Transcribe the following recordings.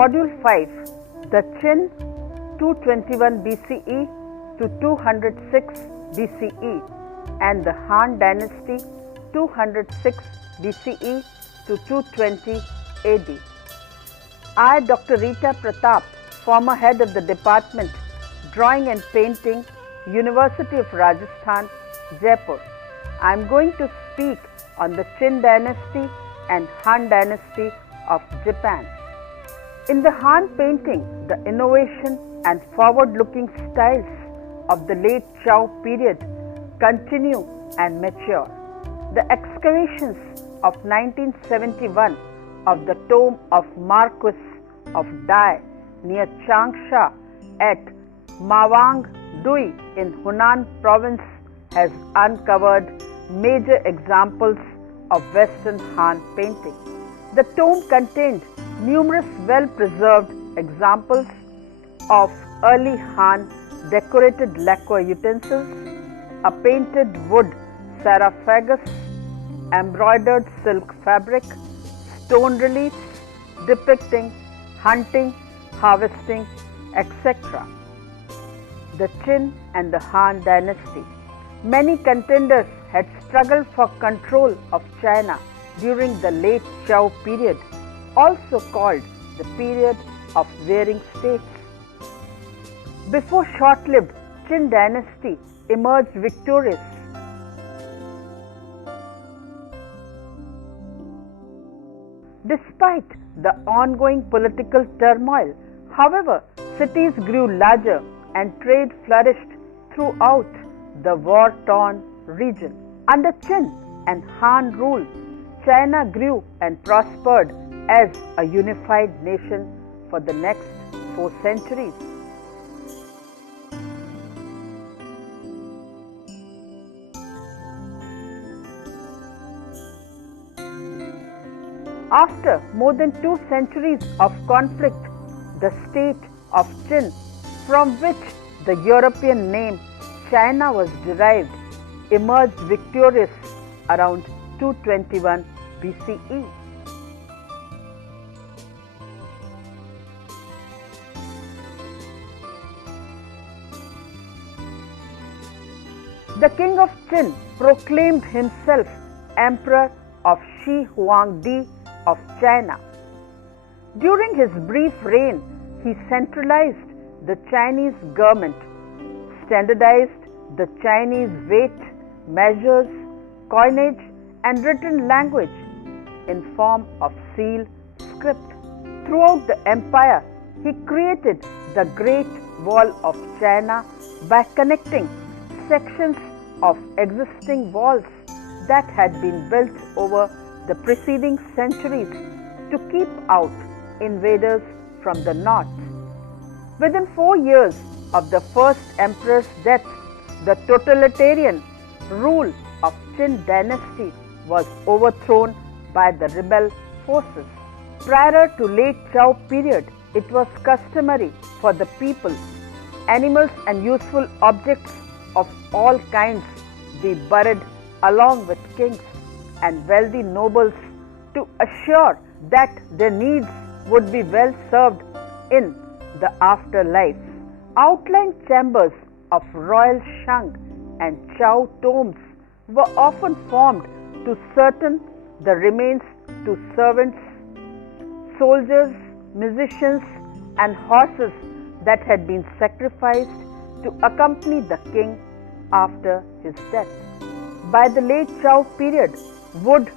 Module 5, the Qin 221 BCE to 206 BCE and the Han Dynasty 206 BCE to 220 AD. I, Dr. Rita Pratap, former head of the Department, Drawing and Painting, University of Rajasthan, Jaipur. I am going to speak on the Qin Dynasty and Han Dynasty of Japan. In the Han painting, the innovation and forward-looking styles of the late Zhou period continue and mature. The excavations of 1971 of the tomb of Marquis of Dai near Changsha at Mawang Dui in Hunan province has uncovered major examples of Western Han painting. The tomb contained numerous well-preserved examples of early Han decorated lacquer utensils, a painted wood sarcophagus, embroidered silk fabric, stone reliefs depicting hunting, harvesting, etc. The Qin and the Han dynasty. Many contenders had struggled for control of China during the late Zhou period, also called the period of warring states. Before short-lived Qin dynasty emerged victorious. Despite the ongoing political turmoil, however, cities grew larger and trade flourished throughout the war-torn region. Under Qin and Han rule, China grew and prospered as a unified nation for the next 4 centuries. After more than 2 centuries of conflict, the state of Qin, from which the European name China was derived, emerged victorious around 221 BCE. The king of Qin proclaimed himself Emperor of Shi Huangdi of China. During his brief reign, he centralized the Chinese government, standardized the Chinese weight, measures, coinage and written language in form of seal script. Throughout the empire, he created the Great Wall of China by connecting sections of existing walls that had been built over the preceding centuries to keep out invaders from the north. Within 4 years of the first emperor's death, the totalitarian rule of Qin dynasty was overthrown by the rebel forces. Prior to late Zhou period, it was customary for the people, animals and useful objects of all kinds be buried along with kings and wealthy nobles to assure that their needs would be well served in the afterlife. Outlying chambers of royal shang and chow tombs were often formed to certain the remains to servants, soldiers, musicians and horses that had been sacrificed to accompany the king after his death. By the late Zhou period, wood,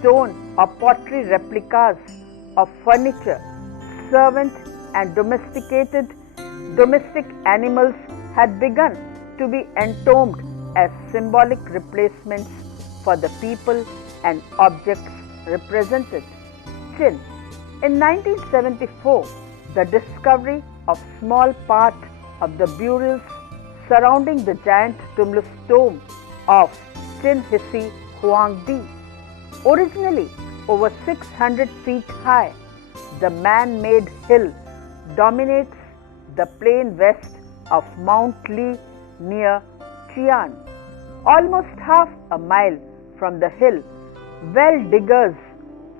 stone or pottery replicas of furniture, servant and domestic animals had begun to be entombed as symbolic replacements for the people and objects represented. Qin. In 1974, the discovery of small part of the burials surrounding the giant tumulus tomb of Qin Shi Huangdi. Originally over 600 feet high, the man-made hill dominates the plain west of Mount Li near Qian. Almost half a mile from the hill, well diggers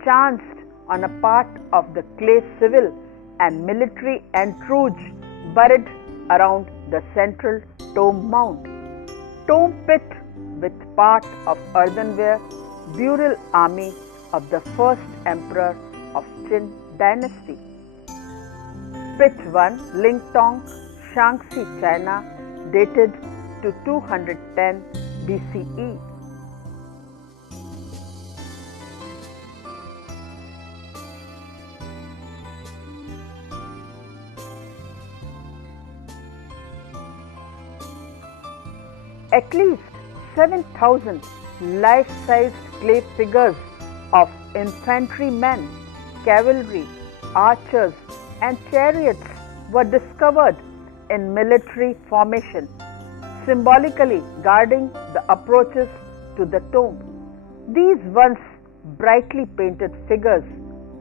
chanced on a part of the clay civil and military entrouge buried around the central tomb mound. Tomb pit with part of earthenware burial army of the first emperor of Qin Dynasty. Pit 1, Lingtong, Shaanxi, China, dated to 210 B.C.E. At least 7,000 life-sized clay figures of infantrymen, cavalry, archers and chariots were discovered in military formation, symbolically guarding the approaches to the tomb. These once brightly painted figures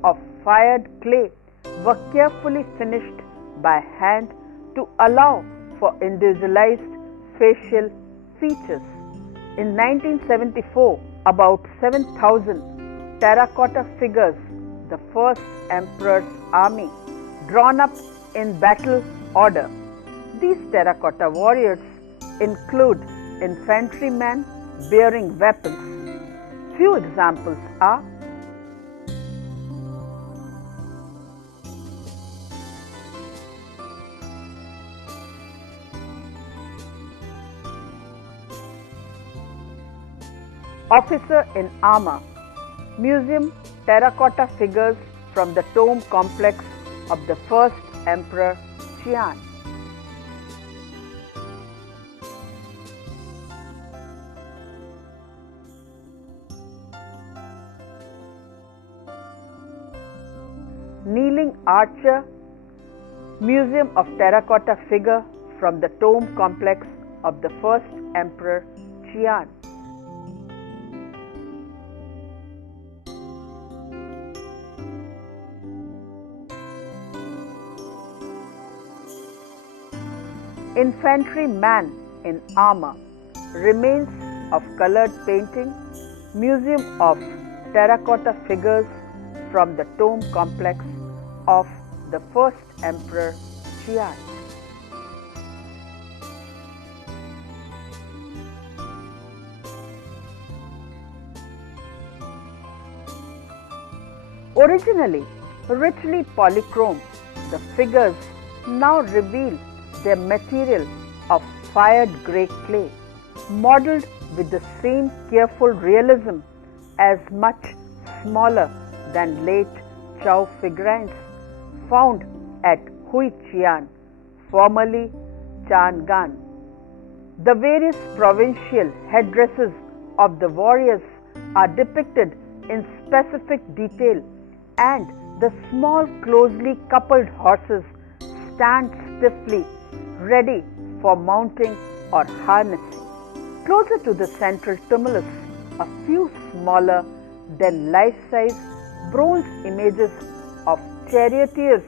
of fired clay were carefully finished by hand to allow for individualized facial features. In 1974, about 7,000 terracotta figures, the first emperor's army, drawn up in battle order. These terracotta warriors include infantrymen bearing weapons. Few examples are Officer in Armor, Museum terracotta figures from the tomb complex of the first Emperor Qian. Kneeling Archer, Museum of terracotta figure from the tomb complex of the first Emperor Qian. Infantryman in armor, remains of colored painting, Museum of terracotta figures from the tomb complex of the first Emperor Qian. Originally richly polychrome, the figures now reveal their material of fired grey clay, modelled with the same careful realism, as much smaller than late Chao figurines found at Huiqian, formerly Chang'an. The various provincial headdresses of the warriors are depicted in specific detail, and the small closely coupled horses stand stiffly ready for mounting or harnessing. Closer to the central tumulus, a few smaller than life-size bronze images of charioteers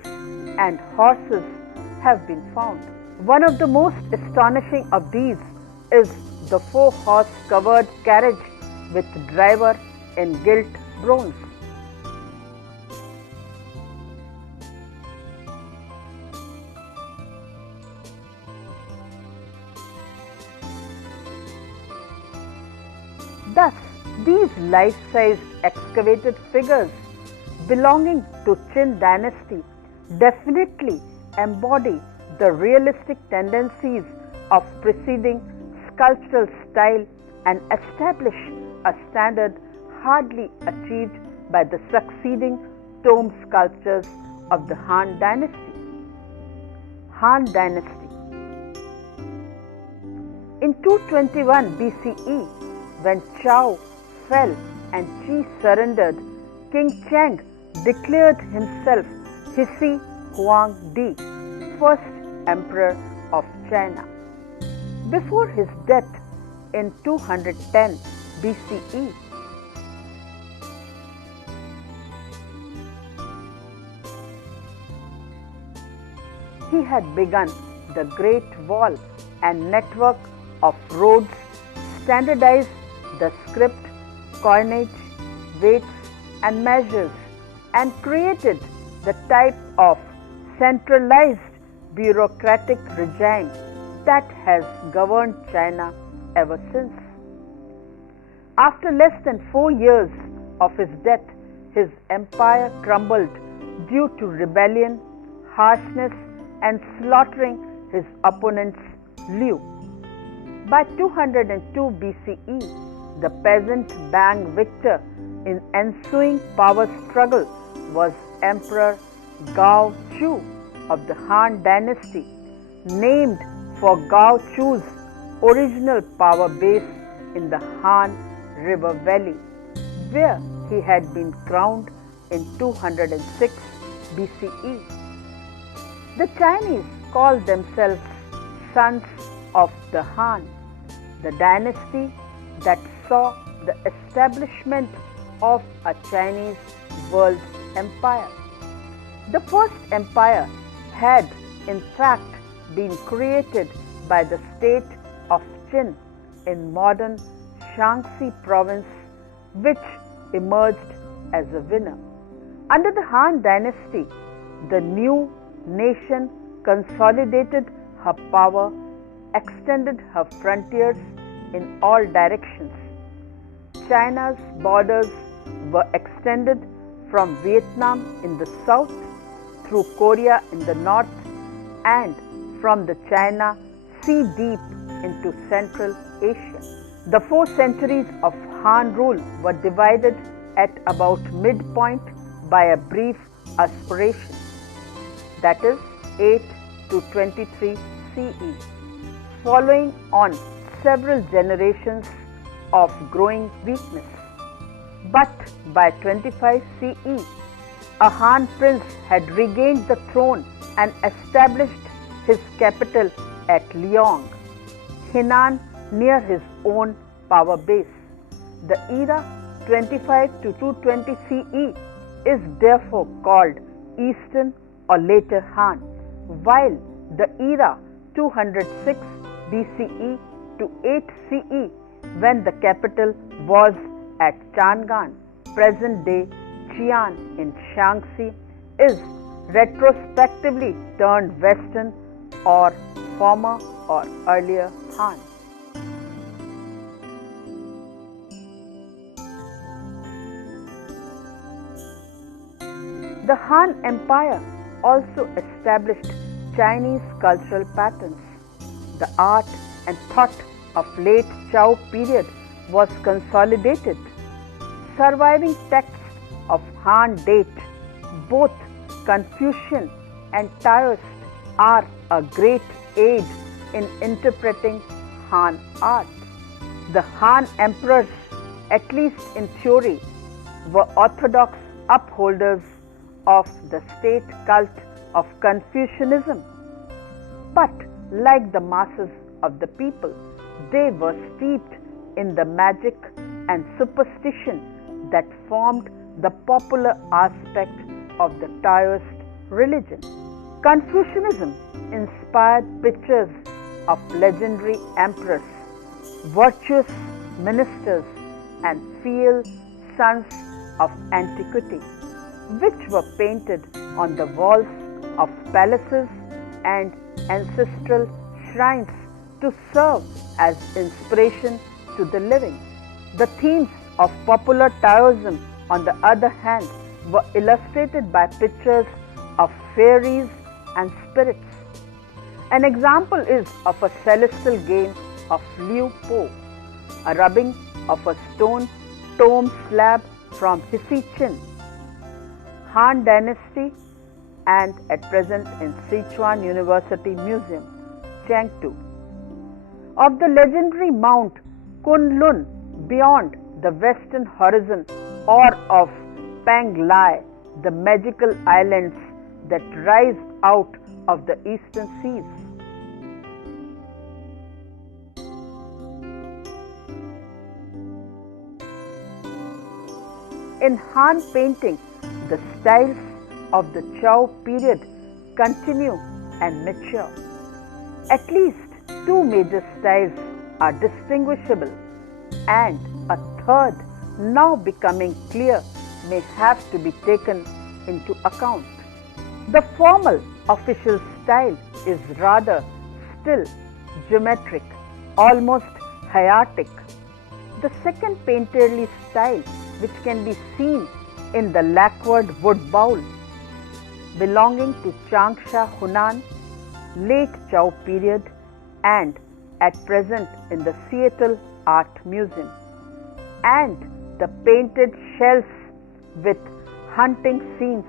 and horses have been found. One of the most astonishing of these is the 4-horse covered carriage with driver in gilt bronze. Thus, these life-sized excavated figures belonging to Qin Dynasty definitely embody the realistic tendencies of preceding sculptural style and establish a standard hardly achieved by the succeeding tomb sculptures of the Han Dynasty. Han Dynasty. In 221 BCE, when Chao fell and Qi surrendered, King Cheng declared himself Hsi Huangdi, first emperor of China. Before his death in 210 BCE, he had begun the Great Wall and network of roads, standardized the script, coinage, weights and measures, and created the type of centralized bureaucratic regime that has governed China ever since. After less than 4 years of his death, his empire crumbled due to rebellion, harshness, and slaughtering his opponents Liu. By 202 B.C.E., the peasant Bang victor in ensuing power struggle was Emperor Gao Chu of the Han Dynasty, named for Gao Chu's original power base in the Han River Valley, where he had been crowned in 206 B.C.E. The Chinese called themselves sons of the Han, the dynasty that saw the establishment of a Chinese world empire. The first empire had in fact been created by the state of Qin in modern Shaanxi province, which emerged as a winner. Under the Han Dynasty, the new nation consolidated her power, extended her frontiers in all directions. China's borders were extended from Vietnam in the south through Korea in the north and from the China Sea deep into Central Asia. The 4 centuries of Han rule were divided at about midpoint by a brief aspiration, that is 8 to 23 CE, following on several generations of growing weakness. But by 25 CE, a Han prince had regained the throne and established his capital at Liang, Henan, near his own power base. The era 25 to 220 CE is therefore called Eastern or later Han, while the era 206 BCE to 8 CE, when the capital was at Chang'an, present-day Xi'an in Shaanxi, is retrospectively turned Western or former or earlier Han. The Han Empire also established Chinese cultural patterns. The art and thought of late Zhou period was consolidated. Surviving texts of Han date, both Confucian and Taoist, are a great aid in interpreting Han art. The Han emperors, at least in theory, were orthodox upholders of the state cult of Confucianism. But like the masses of the people, they were steeped in the magic and superstition that formed the popular aspect of the Taoist religion. Confucianism inspired pictures of legendary emperors, virtuous ministers, and filial sons of antiquity, which were painted on the walls of palaces and ancestral shrines to serve as inspiration to the living. The themes of popular Taoism, on the other hand, were illustrated by pictures of fairies and spirits. An example is of a celestial game of Liu Po, a rubbing of a stone tomb slab from Hsichin, Han Dynasty, and at present in Sichuan University Museum, Chengdu. Of the legendary Mount Kunlun beyond the western horizon, or of Panglai, the magical islands that rise out of the eastern seas. In Han painting, the styles of the Zhou period continue and mature. At least 2 major styles are distinguishable, and a third, now becoming clear, may have to be taken into account. The formal official style is rather still, geometric, almost hiatic. The second painterly style, which can be seen in the lacquered wood bowl, belonging to Changsha Hunan, late Zhou period, and at present in the Seattle Art Museum, and the painted shells with hunting scenes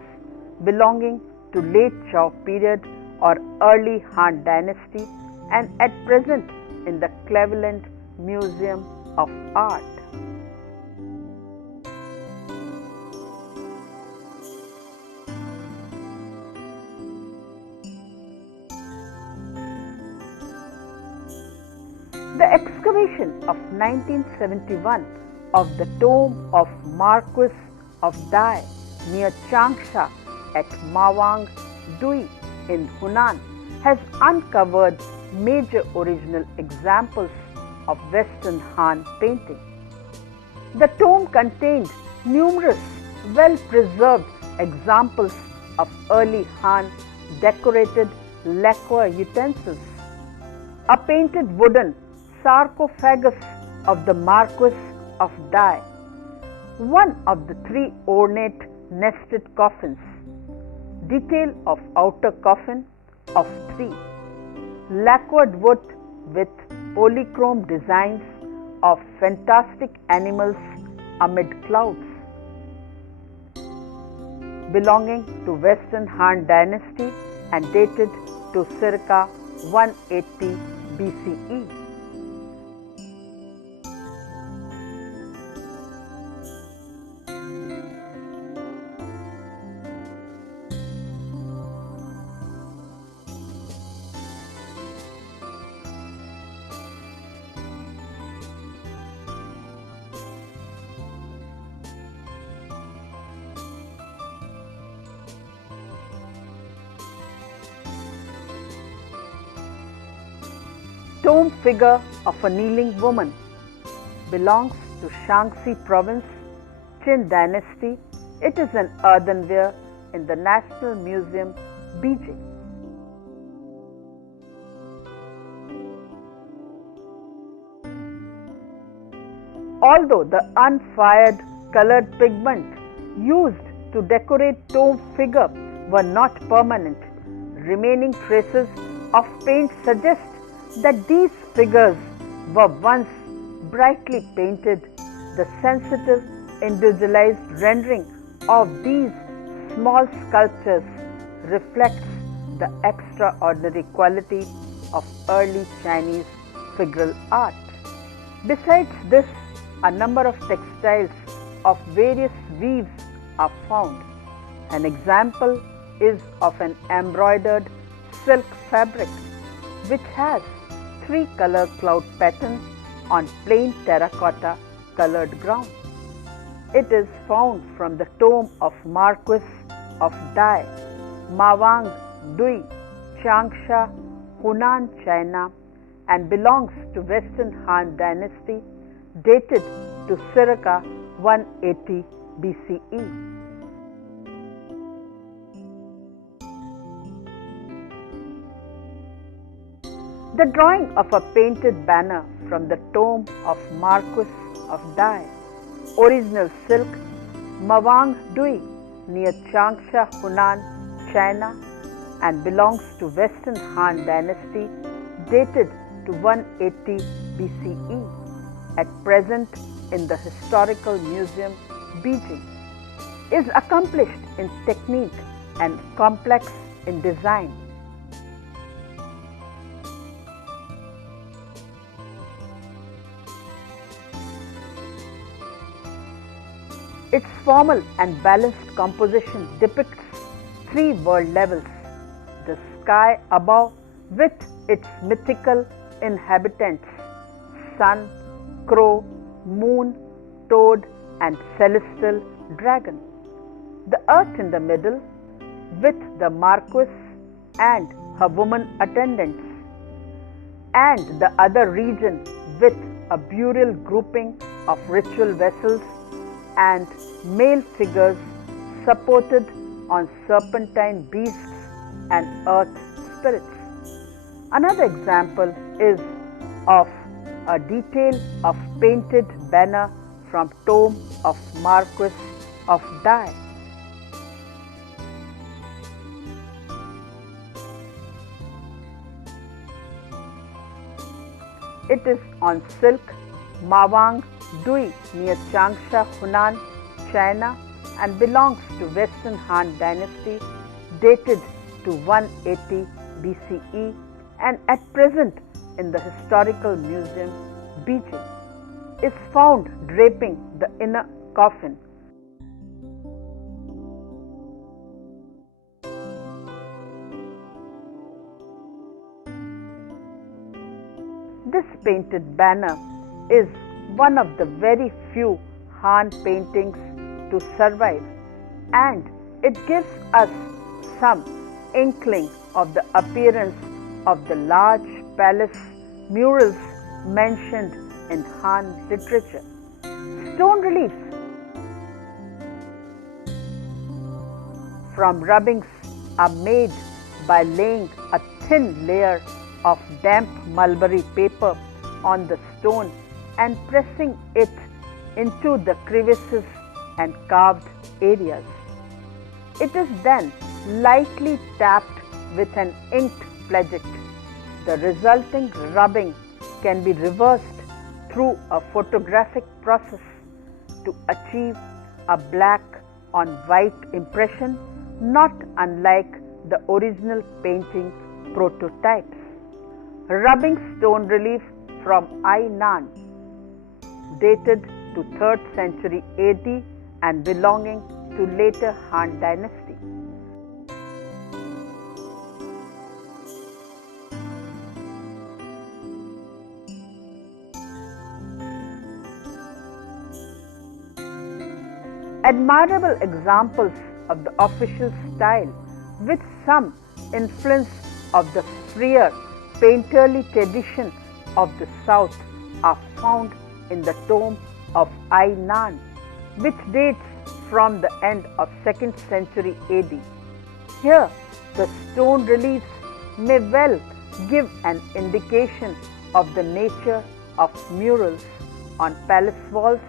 belonging to late Zhou period or early Han Dynasty, and at present in the Cleveland Museum of Art. The excavation of 1971 of the tomb of Marquis of Dai near Changsha at Mawang Dui in Hunan has uncovered major original examples of Western Han painting. The tomb contained numerous well-preserved examples of early Han decorated lacquer utensils. A painted wooden sarcophagus of the Marquis of Dai, one of the three ornate nested coffins, detail of outer coffin of three, lacquered wood with polychrome designs of fantastic animals amid clouds, belonging to Western Han Dynasty and dated to circa 180 B.C.E. Tomb figure of a kneeling woman belongs to Shaanxi province, Qin Dynasty. It is an earthenware in the National Museum, Beijing. Although the unfired colored pigment used to decorate tomb figure were not permanent, remaining traces of paint suggest that these figures were once brightly painted. The sensitive, individualized rendering of these small sculptures reflects the extraordinary quality of early Chinese figural art. Besides this, a number of textiles of various weaves are found. An example is of an embroidered silk fabric which has three-color cloud pattern on plain terracotta colored ground. It is found from the tomb of Marquis of Dai, Mawang Dui, Changsha, Hunan, China, and belongs to Western Han Dynasty, dated to circa 180 B.C.E. The drawing of a painted banner from the tomb of Marquis of Dai, original silk, Mawang Dui, near Changsha, Hunan, China, and belongs to Western Han Dynasty, dated to 180 B.C.E. at present in the Historical Museum, Beijing, is accomplished in technique and complex in design. Its formal and balanced composition depicts three world levels: the sky above with its mythical inhabitants, sun, crow, moon, toad, and celestial dragon; the earth in the middle with the Marquis and her woman attendants, and the other region with a burial grouping of ritual vessels and male figures supported on serpentine beasts and earth spirits. Another example is of a detail of painted banner from tomb of Marquis of Dye. It is on silk, Mawang Dui near Changsha, Hunan, China, and belongs to Western Han Dynasty, dated to 180 B.C.E. and at present in the Historical Museum, Beijing, is found draping the inner coffin. This painted banner is one of the very few Han paintings to survive, and it gives us some inkling of the appearance of the large palace murals mentioned in Han literature. Stone reliefs from rubbings are made by laying a thin layer of damp mulberry paper on the stone and pressing it into the crevices and carved areas. It is then lightly tapped with an inked plaget. The resulting rubbing can be reversed through a photographic process to achieve a black on white impression, not unlike the original painting prototypes. Rubbing stone relief from Ainan, dated to 3rd century AD and belonging to later Han Dynasty. Admirable examples of the official style with some influence of the freer painterly tradition of the South are found in the tomb of Ainan, which dates from the end of 2nd century AD. Here, the stone reliefs may well give an indication of the nature of murals on palace walls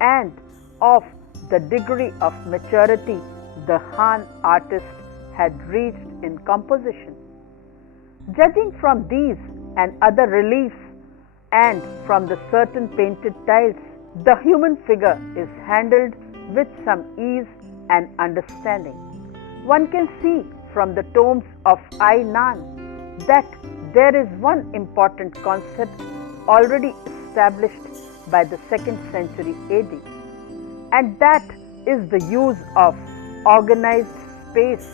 and of the degree of maturity the Han artist had reached in composition. Judging from these and other reliefs and from the certain painted tiles, the human figure is handled with some ease and understanding. One can see from the tombs of Ainan that there is one important concept already established by the 2nd century AD, and that is the use of organized space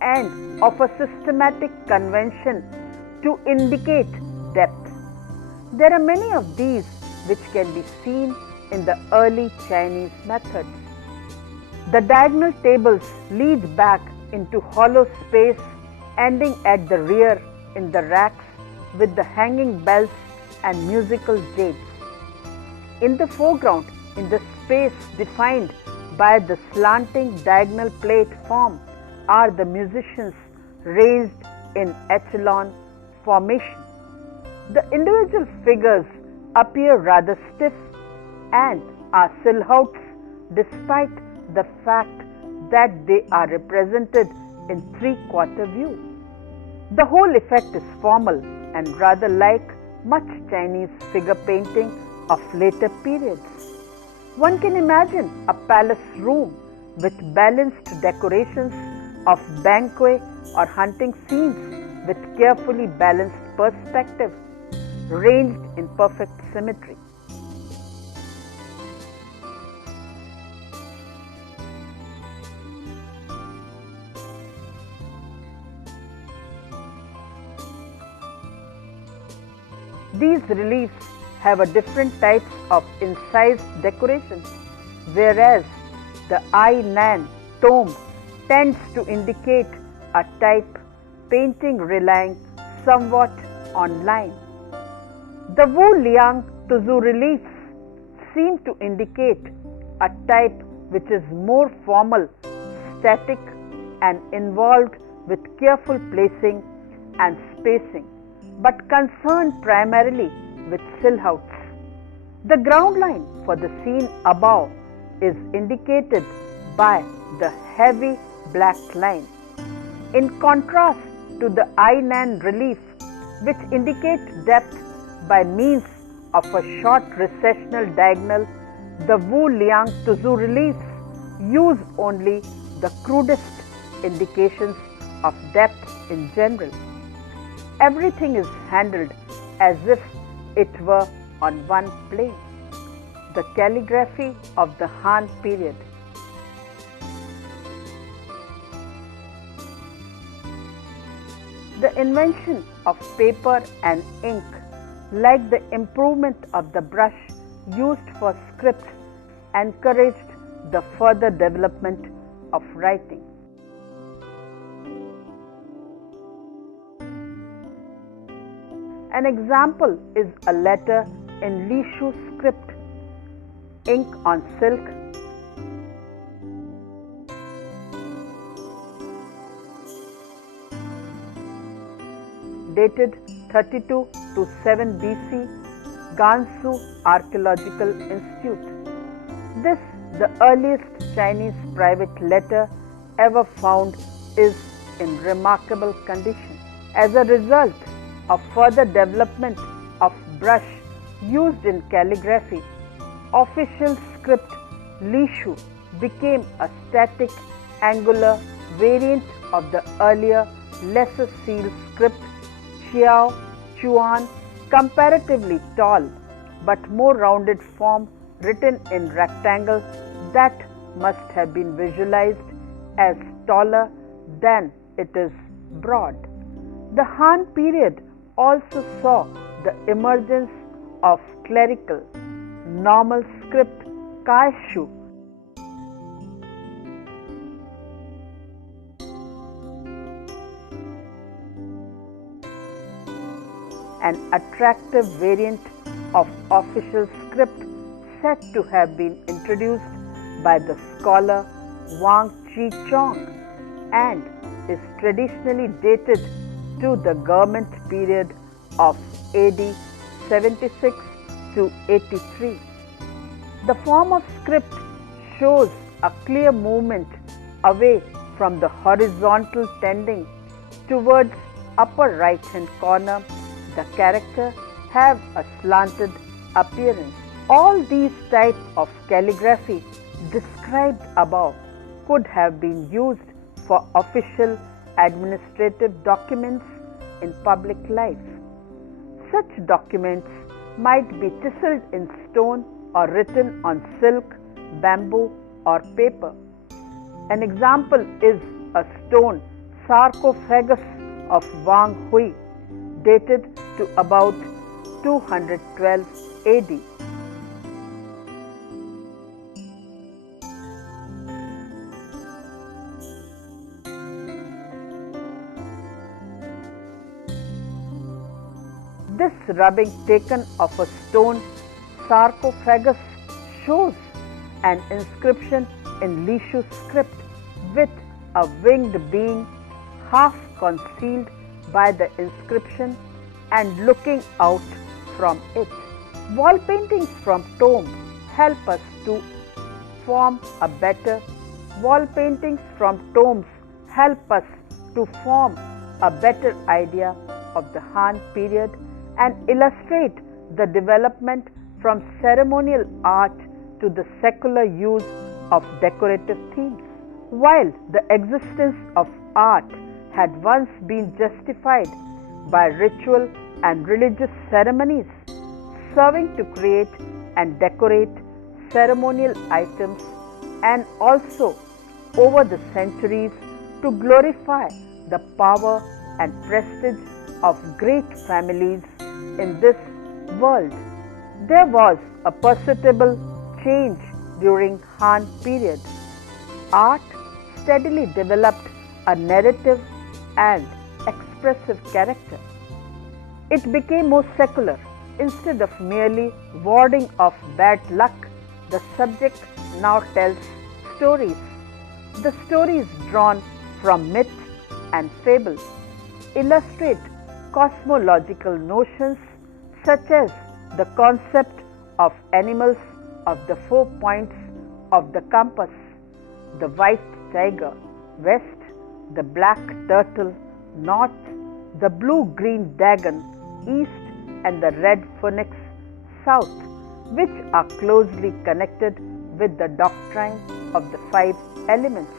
and of a systematic convention to indicate depth. There are many of these which can be seen in the early Chinese methods. The diagonal tables lead back into hollow space ending at the rear in the racks with the hanging bells and musical jades. In the foreground, in the space defined by the slanting diagonal plate form, are the musicians raised in echelon formation. The individual figures appear rather stiff and are silhouettes despite the fact that they are represented in three-quarter view. The whole effect is formal and rather like much Chinese figure painting of later periods. One can imagine a palace room with balanced decorations of banquet or hunting scenes with carefully balanced perspective, ranged in perfect symmetry. These reliefs have a different types of incised decoration, whereas the Ainan tomb tends to indicate a type painting relying somewhat on line. The Wu Liang Tuzu reliefs seem to indicate a type which is more formal, static, and involved with careful placing and spacing, but concerned primarily with silhouettes. The ground line for the scene above is indicated by the heavy black line, in contrast to the Ainan relief, which indicates depth by means of a short recessional diagonal. The Wu Liang Tuzu reliefs use only the crudest indications of depth in general. Everything is handled as if it were on one plane. The calligraphy of the Han period. The invention of paper and ink, like the improvement of the brush used for script, encouraged the further development of writing. An example is a letter in Lishu script, ink on silk, dated 32 to 7 BC, Gansu Archaeological Institute. This, the earliest Chinese private letter ever found, is in remarkable condition. As a result of further development of brush used in calligraphy, official script Lishu became a static angular variant of the earlier lesser seal script Xiao Chuan, comparatively tall but more rounded form written in rectangle that must have been visualized as taller than it is broad. The Han period also saw the emergence of clerical normal script Kaishu, an attractive variant of official script said to have been introduced by the scholar Wang Chi Chong and is traditionally dated to the government period of AD 76 to 83. The form of script shows a clear movement away from the horizontal tending towards upper right hand corner. The character have a slanted appearance. All these types of calligraphy described above could have been used for official administrative documents in public life. Such documents might be chiseled in stone or written on silk, bamboo or paper. An example is a stone sarcophagus of Wang Hui, dated to about 212 AD. This rubbing taken of a stone sarcophagus shows an inscription in Lishu script with a winged being half concealed by the inscription and looking out from it. Wall paintings from tombs help us to form a better idea of the Han period and illustrate the development from ceremonial art to the secular use of decorative themes. While the existence of art had once been justified by ritual and religious ceremonies, serving to create and decorate ceremonial items, and also over the centuries to glorify the power and prestige of great families in this world. There was a perceptible change during Han period. Art steadily developed a narrative and expressive character. It became more secular. Instead of merely warding off bad luck, the subject now tells stories. The stories drawn from myth, and fable illustrate cosmological notions such as the concept of animals of the 4 points of the compass, the white tiger west, the black turtle north, the blue-green dragon east, and the red phoenix south, which are closely connected with the doctrine of the 5 elements.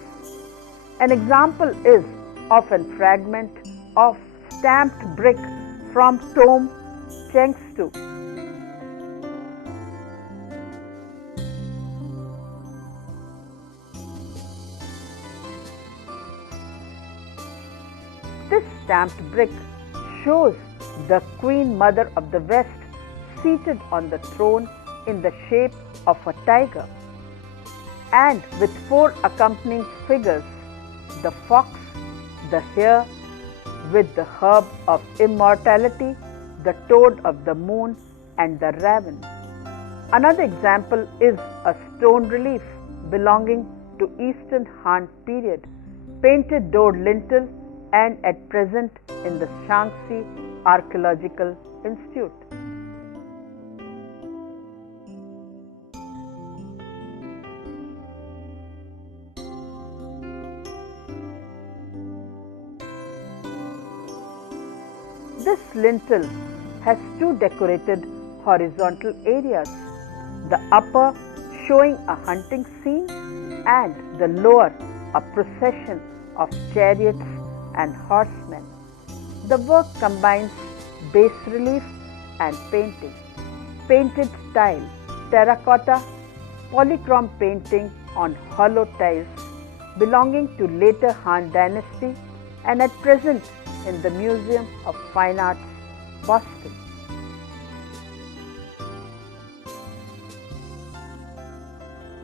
An example is of a fragment of stamped brick from Tomb Chengstu. This stamped brick shows the Queen Mother of the West seated on the throne in the shape of a tiger, and with 4 accompanying figures: the fox, the hare with the herb of immortality, the toad of the moon, and the raven. Another example is a stone relief belonging to Eastern Han period, painted door lintel and at present in the Shaanxi Archaeological Institute. This lintel has 2 decorated horizontal areas, the upper showing a hunting scene and the lower a procession of chariots and horsemen. The work combines bas relief and painting, painted tile, terracotta, polychrome painting on hollow tiles belonging to later Han Dynasty and at present in the Museum of Fine Arts, Boston.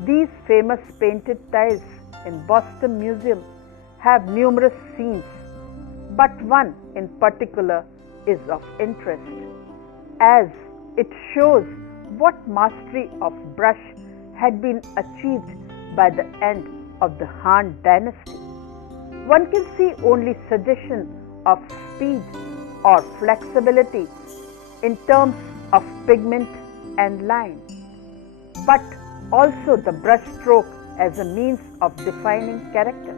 These famous painted tiles in Boston Museum have numerous scenes, but one in particular is of interest, as it shows what mastery of brush had been achieved by the end of the Han Dynasty. One can see only suggestion of speed or flexibility in terms of pigment and line, but also the brush stroke as a means of defining character.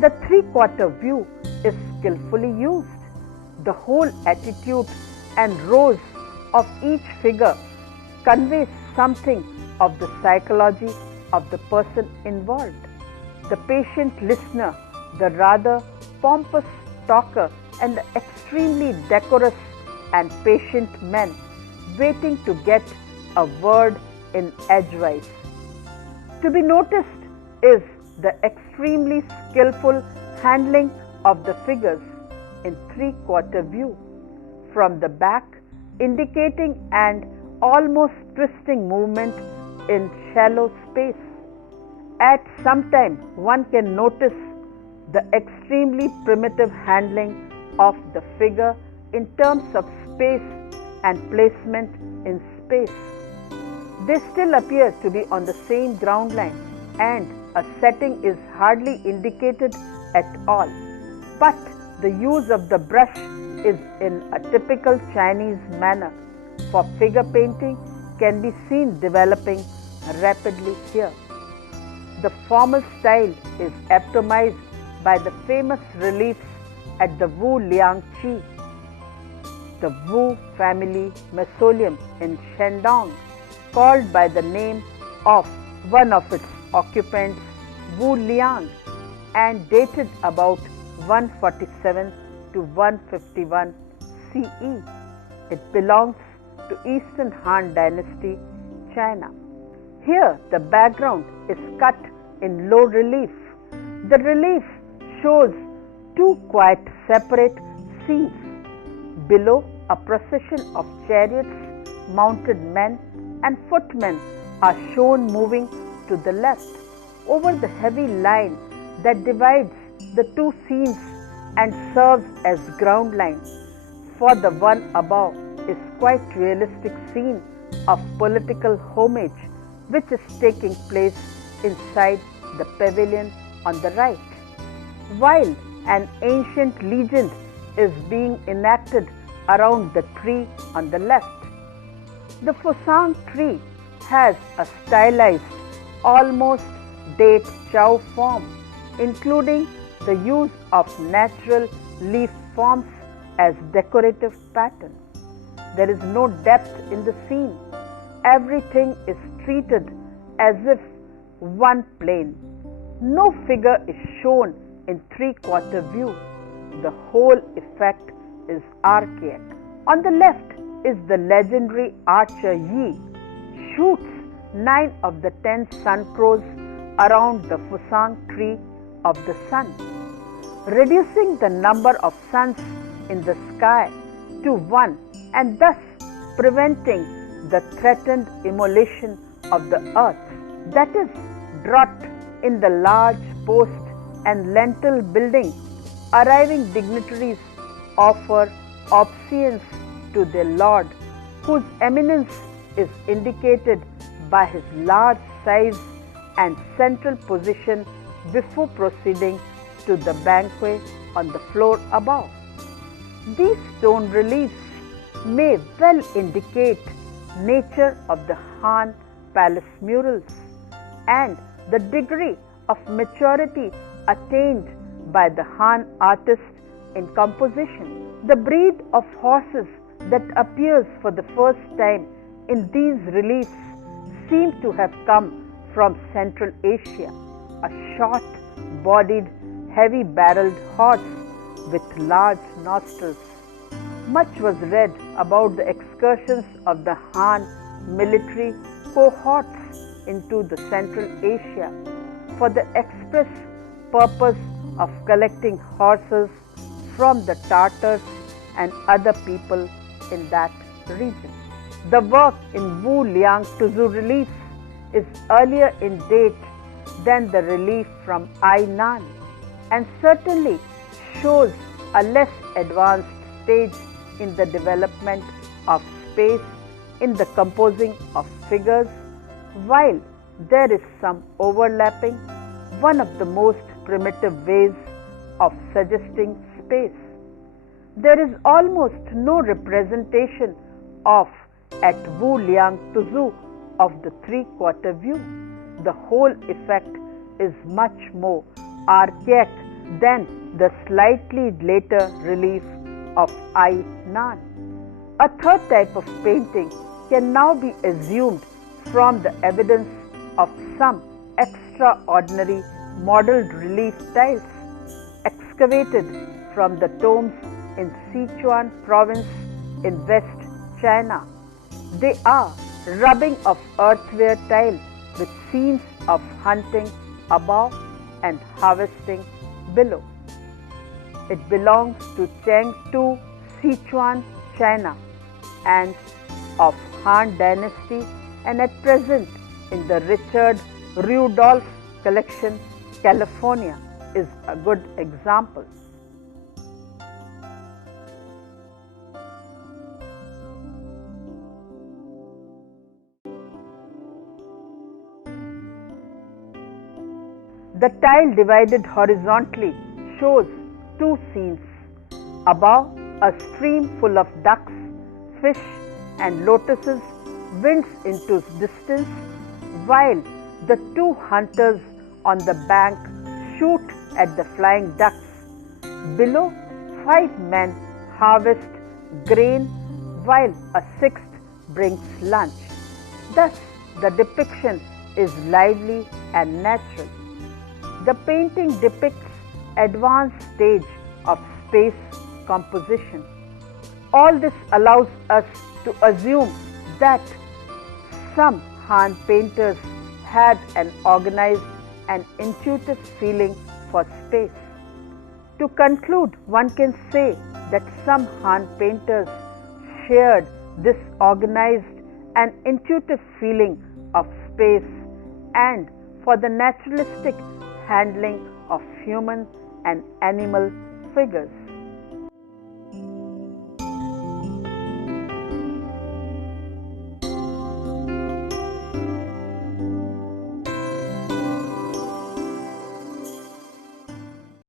The 3/4 view is skillfully used. The whole attitude and rows of each figure conveys something of the psychology of the person involved. The patient listener, the rather pompous talker, and the extremely decorous and patient men waiting to get a word in edgewise. To be noticed is the extremely skillful handling of the figures in 3/4 view from the back, indicating an almost twisting movement in shallow space. At some time one can notice the extremely primitive handling of the figure in terms of space and placement in space. They still appear to be on the same ground line and a setting is hardly indicated at all, but the use of the brush is in a typical Chinese manner for figure painting can be seen developing rapidly here. The formal style is epitomized by the famous reliefs at the Wu Liang Chi, the Wu family mausoleum in Shandong, called by the name of one of its occupants, Wu Liang, and dated about 147 to 151 CE. It belongs to Eastern Han Dynasty, China. Here the background is cut in low relief. The relief shows 2 quite separate scenes. Below, a procession of chariots, mounted men and footmen are shown moving to the left over the heavy line that divides the 2 scenes and serves as ground line. For the one above is quite realistic scene of political homage which is taking place inside the pavilion on the right, while An ancient legend is being enacted around the tree on the left. The Fusang tree has a stylized, almost date chow form, including the use of natural leaf forms as decorative pattern. There is no depth in the scene. Everything is treated as if one plane. No figure is shown in three-quarter view. The whole effect is archaic. On the left is the legendary archer Yi, shoots 9 of the 10 sun crows around the Fusang tree of the sun, reducing the number of suns in the sky to 1 and thus preventing the threatened immolation of the earth. That is, drought in the large post and lentil building. Arriving dignitaries offer obeisance to their lord, whose eminence is indicated by his large size and central position before proceeding to the banquet on the floor above. These stone reliefs may well indicate nature of the Han palace murals and the degree of maturity attained by the Han artist in composition. The breed of horses that appears for the first time in these reliefs seem to have come from Central Asia, a short-bodied, heavy-barreled horse with large nostrils. Much was read about the excursions of the Han military cohorts into the Central Asia for the express purpose of collecting horses from the Tartars and other people in that region. The work in Wu Liang Tuzu relief is earlier in date than the relief from Ainan and certainly shows a less advanced stage in the development of space in the composing of figures. While there is some overlapping, one of the most primitive ways of suggesting space. There is almost no representation of at Wu Liang Tuzu of the three-quarter view. The whole effect is much more archaic than the slightly later relief of Ai Nan. A third type of painting can now be assumed from the evidence of some extraordinary modeled relief tiles excavated from the tombs in Sichuan province in West China. They are rubbing of earthenware tile with scenes of hunting above and harvesting below. It belongs to Chengdu, Sichuan, China and of Han Dynasty and at present in the Richard Rudolph collection, California is a good example. The tile divided horizontally shows two scenes. Above, a stream full of ducks, fish and lotuses winds into distance, while the two hunters on the bank shoot at the flying ducks. Below, 5 men harvest grain while a sixth brings lunch. Thus, the depiction is lively and natural. The painting depicts advanced stage of space composition. All this allows us to assume that some Han painters had an organized and intuitive feeling for space. To conclude, one can say that some Han painters shared this organized and intuitive feeling of space and for the naturalistic handling of human and animal figures.